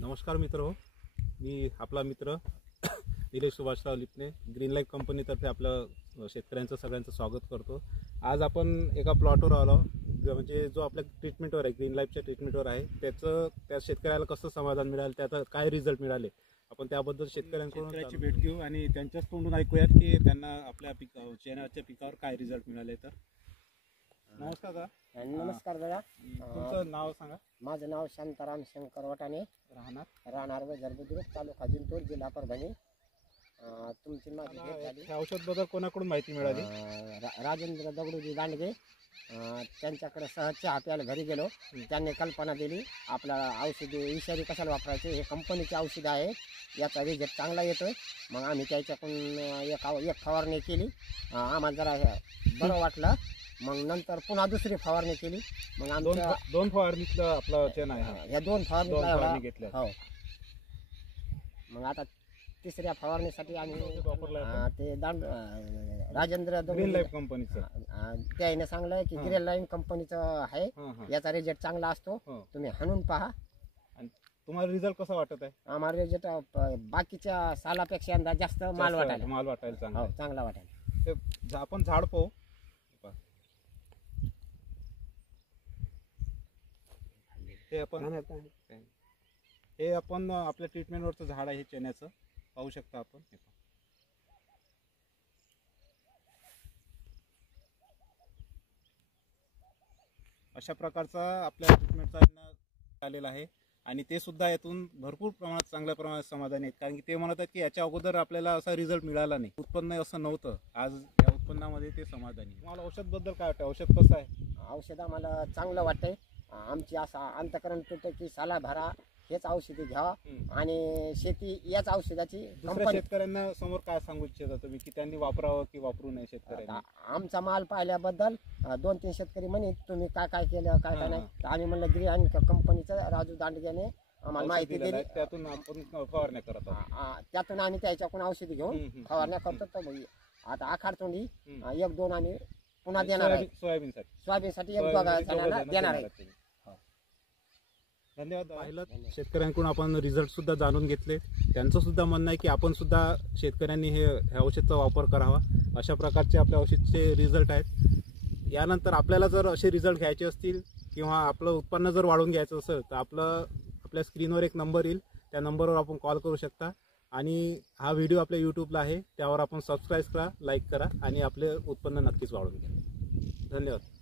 नमस्कार मित्र हो, मी आपला मित्र निलेश सुभाषराव लिपणे ग्रीन लाईफ कंपनीतर्फे आपलं शेतकऱ्यांचं सगळ्यांचं स्वागत करतो। आज आपण एका प्लॉटवर आलो, म्हणजे जो आपल्या ट्रीटमेंटवर आहे, ग्रीन लाईफच्या ट्रीटमेंटवर आहे, त्या शेतकऱ्याला कसं समाधान मिळालं, त्याचा काय रिझल्ट मिळाले, आपण त्याबद्दल शेतकऱ्यांची भेट घेऊ आणि त्यांच्याच तोंडून ऐकूयात की त्यांना आपल्या चेनाच्या पिकावर काय रिझल्ट मिळाले। तर नमस्कार दादा। नमस्कार दादा, तुमचं नाव सांगा। माझं नाव शांताराम शंकर वटाणे, राहणार वजर बुद्रुक, तालुका जिंतूर, जिल्हा परभणी। तुमची माझी भेट झाली। औषध बद्दल कोणाकडून माहिती मिळाली? राजेंद्र दगडूजी दांडगे, त्यांच्याकडे सहज चहा प्यायला घरी गेलो, त्यांनी कल्पना दिली आपल्याला औषध विषारी कशाला वापरायचे, हे कंपनीचे औषध आहे, याचा रिझल्ट चांगला येतोय। मग आम्ही त्याच्याकडून एक फवारणी केली, आम्हाला जरा बरं वाटलं। मग नंतर पुन्हा दुसरी फवारणी केली। मग आमच्या दोन फवारणीतलं आपलं चेन आहे, या दोन फवारणी घेतल्या। हो, मग आता तिसऱ्या फवारणीसाठी आम्ही ते राजेंद्र ग्रीन लाईफ कंपनीचं त्याने सांगलंय की ग्रीन लाईफ कंपनीचं आहे, याचा रिझल्ट चांगला असतो, तुम्ही हाणून पहा। तुम्हाला रिझल्ट कसा वाटत आहे? आम्हाला रिझल्ट बाकीच्या सालापेक्षा जास्त माल वाटायला चांगला वाटायला। आपण झाड पाहू, हे आपण आपल्या ट्रीटमेंटवरचं झाड आहे चण्याचं, पाहू शकता आपण। अशा प्रकारचा आपल्या ट्रीटमेंटचा आलेला आहे आणि ते सुद्धा यातून भरपूर प्रमाणात चांगल्या प्रमाणात समाधानी आहेत, कारण की ते म्हणतात की याच्या अगोदर आपल्याला असा रिझल्ट मिळाला नाही, उत्पन्न असं नव्हतं, आज या उत्पन्नामध्ये ते समाधानी। तुम्हाला औषध बद्दल काय वाटतं? औषध कसं आहे? औषध आम्हाला चांगलं वाटतंय। आमची असं अंतकरण तुटतं की साला भरा हेच औषधी घ्यावा आणि शेती याच औषधाची। दुसऱ्या शेतकऱ्यांना समोर काय सांगू इच्छिता तुम्ही की त्यांनी वापरावं की वापरू नये? शेतकऱ्यांना आमचा माल पाहिल्याबद्दल 2-3 शेतकरी म्हणे तुम्ही काय केलं काय नाही, आम्ही म्हणलं ग्रीन कंपनीचं राजू दांडग्याने आम्हाला माहिती दिली, त्यातून आपण फवारण्या करत आहोत, त्यातून आम्ही त्याच्याकडून औषधी घेऊन फवारण्या करतो। तर आता आखाड तोंडी 1-2 आम्ही पुन्हा देणार आहे, सोयाबीनसाठी 1 देणार आहे। धन्यवाद। पाहिलं, शेतकऱ्यांकडून आपण रिझल्ट सुद्धा जाणून घेतले, त्यांचं सुद्धा म्हणणं आहे की आपण सुद्धा शेतकऱ्यांनी हे औषधचा वापर करावा। अशा प्रकारचे आपल्या औषधचे रिझल्ट आहेत। यानंतर आपल्याला जर असे रिझल्ट घ्यायचे असतील किंवा आपलं उत्पन्न जर वाढवून घ्यायचं असेल तर आपल्या स्क्रीनवर एक नंबर येईल, त्या नंबरवर आपण कॉल करू शकता आणि हा व्हिडिओ आपल्या यूट्यूबला आहे, त्यावर आपण सबस्क्राईब करा, लाईक करा आणि आपले उत्पन्न नक्कीच वाढवून घ्या। धन्यवाद।